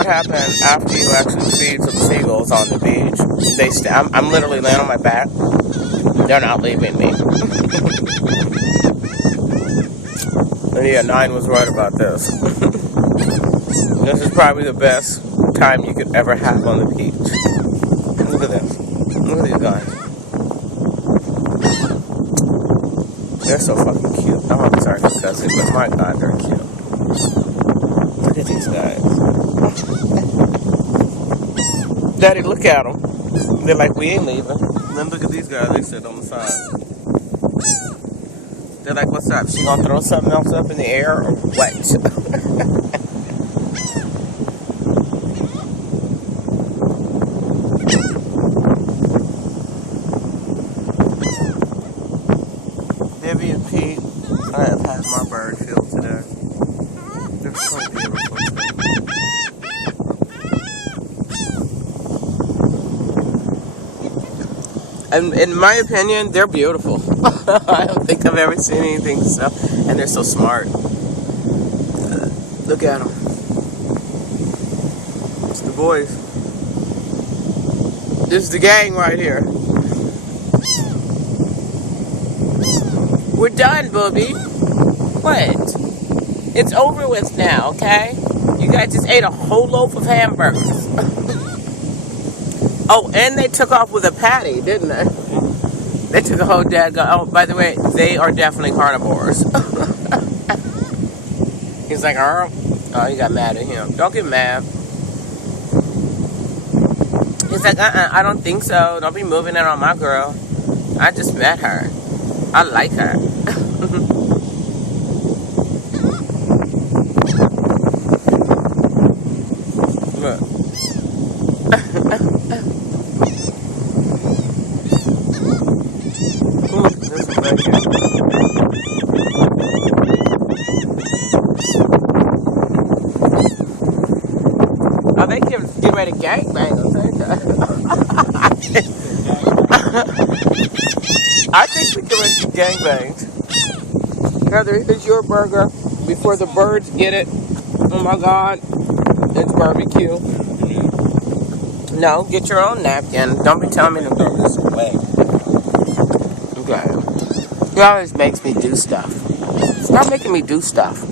what happened after you actually feed some seagulls on the beach. I'm literally laying on my back. They're not leaving me. And yeah, 9 was right about this. This is probably the best time you could ever have on the beach. Look at this. Look at these guys. They're so fucking cute. I'm sorry for cussing, but my God, they're cute. Look at these guys. Daddy, look at them. They're like, we ain't leaving. Then look at these guys. They sit on the side. They're like, what's up? She gonna throw something else up in the air or what? Vivi and Pete, I have had my bird field today. They're so beautiful. And in my opinion, they're beautiful. I don't think I've ever seen anything so. And they're so smart. Look at them. It's the boys. This is the gang right here. We're done, Booby. What? It's over with now, okay? You guys just ate a whole loaf of hamburgers. Oh, and they took off with a patty, didn't they? They took a whole daggone... Oh, by the way, they are definitely carnivores. He's like, oh, you got mad at him. Don't get mad. He's like, I don't think so. Don't be moving in on my girl. I just met her. I like her. Look. Oh, they get ready to gangbang, I'll tell you that. I think we get ready to gangbang. Heather, here's your burger before the birds get it. Oh my God, it's barbecue. No, get your own napkin. Don't be telling me to throw this away. Okay. He always makes me do stuff. Stop making me do stuff.